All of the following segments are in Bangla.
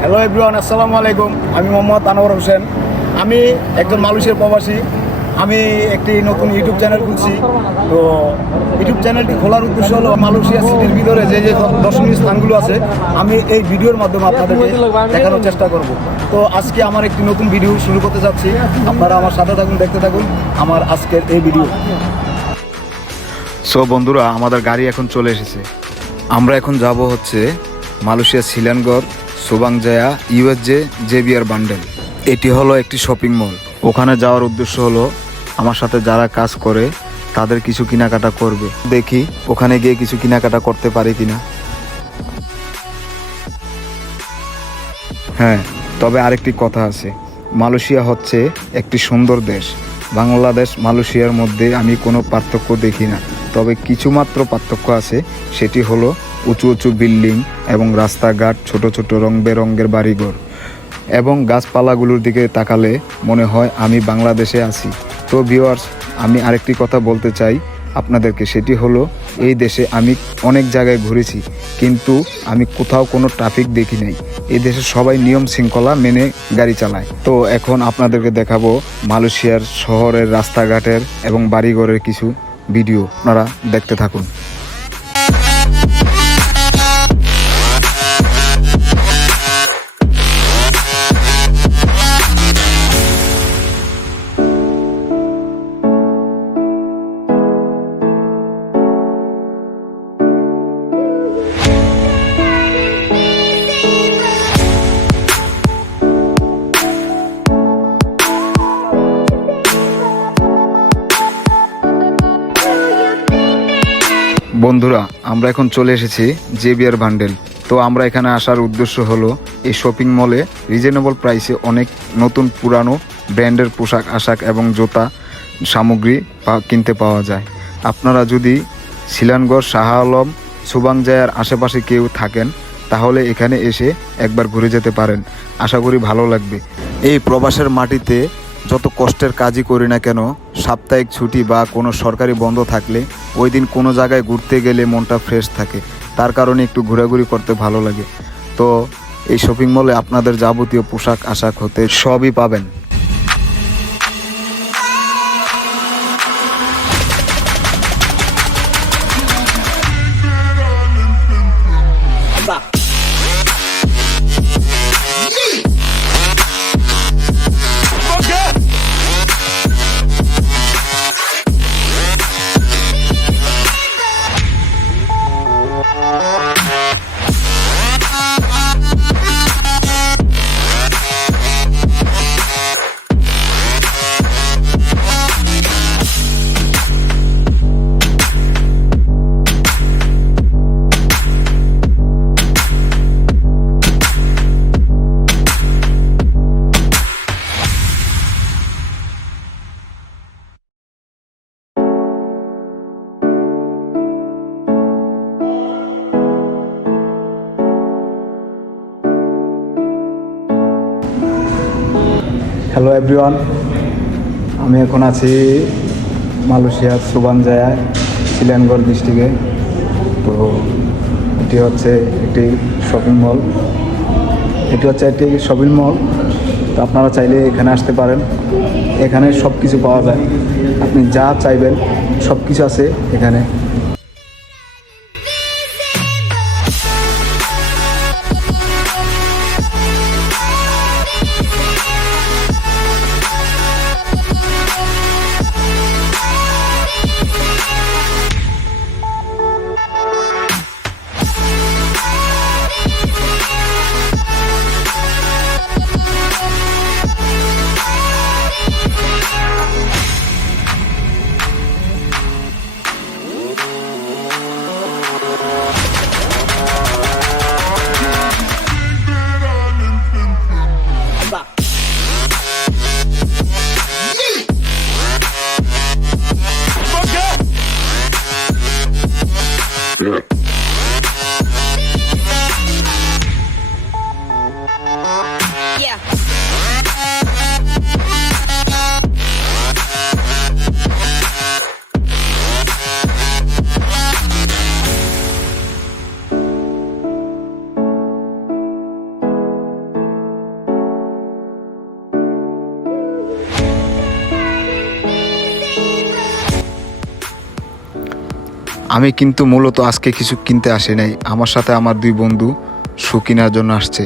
হ্যালো এভরিওয়ান, আসসালামু আলাইকুম। আমি মোহাম্মদ আনোয়ার হোসেন। আমি একজন মালয়েশিয়ার প্রবাসী। আমি একটি নতুন ইউটিউব চ্যানেল খুলছি। তো ইউটিউব চ্যানেলটি খোলার উদ্দেশ্য হলো মালয়েশিয়া সিটির ভিতরে যে যে দর্শনীয় স্থানগুলো আছে আমি এই ভিডিওর মাধ্যমে আপনাদেরকে দেখানোর চেষ্টা করব। তো আজকে আমার একটি নতুন ভিডিও শুরু করতে যাচ্ছি। আপনারা আমার সাথে থাকুন, দেখতে থাকুন আমার আজকের এই ভিডিও। সো বন্ধুরা, আমাদের গাড়ি এখন চলে এসেছে। আমরা এখন যাব হচ্ছে মালয়েশিয়া সিলানগড় সুবাংজায়া ইউএসজে জেবিআর বান্ডেল। এটি হলো একটি শপিং মল। ওখানে যাওয়ার উদ্দেশ্য হলো আমার সাথে যারা কাজ করে তাদের কিছু কেনাকাটা করবে। দেখি ওখানে গিয়ে কিছু কেনাকাটা করতে পারি কিনা। হ্যাঁ, তবে আরেকটি কথা আছে, মালয়েশিয়া হচ্ছে একটি সুন্দর দেশ। বাংলাদেশ মালয়েশিয়ার মধ্যে আমি কোনো পার্থক্য দেখি না, তবে কিছু মাত্র পার্থক্য আছে। সেটি হলো উঁচু উঁচু বিল্ডিং এবং রাস্তাঘাট, ছোট ছোট রং বেরঙের বাড়িঘর এবং গাছপালাগুলোর দিকে তাকালে মনে হয় আমি বাংলাদেশে আছি। তো ভিউয়ার্স, আমি আরেকটি কথা বলতে চাই আপনাদেরকে, সেটি হলো এই দেশে আমি অনেক জায়গায় ঘুরেছি, কিন্তু আমি কোথাও কোনো ট্রাফিক দেখি নাই। এই দেশে সবাই নিয়ম শৃঙ্খলা মেনে গাড়ি চালায়। তো এখন আপনাদেরকে দেখাবো মালয়েশিয়ার শহরের রাস্তাঘাটের এবং বাড়িঘরের কিছু ভিডিও। আপনারা দেখতে থাকুন। বন্ধুরা, আমরা এখন চলে এসেছি জেবিআর বান্ডেল। তো আমরা এখানে আসার উদ্দেশ্য হলো এই শপিং মলে রিজনেবল প্রাইসে অনেক নতুন পুরানো ব্র্যান্ডের পোশাক আশাক এবং জুতা সামগ্রী কিনতে পাওয়া যায়। আপনারা যদি সিলানগড়, শাহ আলম, সুবাংজায়ার আশেপাশে কেউ থাকেন তাহলে এখানে এসে একবার ঘুরে যেতে পারেন। আশা করি ভালো লাগবে। এই প্রবাসের মাটিতে যত কষ্টের কাজই করি না কেন, সাপ্তাহিক ছুটি বা কোনো সরকারি বন্ধ থাকলে ওই দিন কোনো জায়গায় ঘুরতে গেলে মনটা ফ্রেশ থাকে। তার কারণে একটু ঘোরাঘুরি করতে ভালো লাগে। তো এই শপিং মলে আপনাদের যাবতীয় পোশাক আশাক হতে সবই পাবেন। হ্যালো এভরিওয়ান, আমি এখন আছি মালয়েশিয়ার সুবাংজায়ায়, সিলানগড় ডিস্ট্রিক্টে। তো এটি হচ্ছে একটি শপিং মল। তো আপনারা চাইলে এখানে আসতে পারেন। এখানে সব কিছু পাওয়া যায়, আপনি যা চাইবেন সব কিছু আছে এখানে। আমি কিন্তু মূলত আজকে কিছু কিনতে আসি নাই, আমার সাথে আমার দুই বন্ধু শু কেনার জন্য আসছে।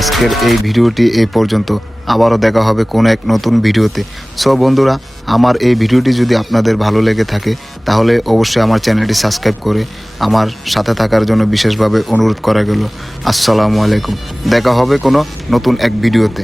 আজকের এই ভিডিওটি এই পর্যন্ত, আবারও দেখা হবে কোনো এক নতুন ভিডিওতে। সো বন্ধুরা, আমার এই ভিডিওটি যদি আপনাদের ভালো লেগে থাকে তাহলে অবশ্যই আমার চ্যানেলটি সাবস্ক্রাইব করে আমার সাথে থাকার জন্য বিশেষভাবে অনুরোধ করা গেল। আসসালামু আলাইকুম, দেখা হবে কোনো নতুন এক ভিডিওতে।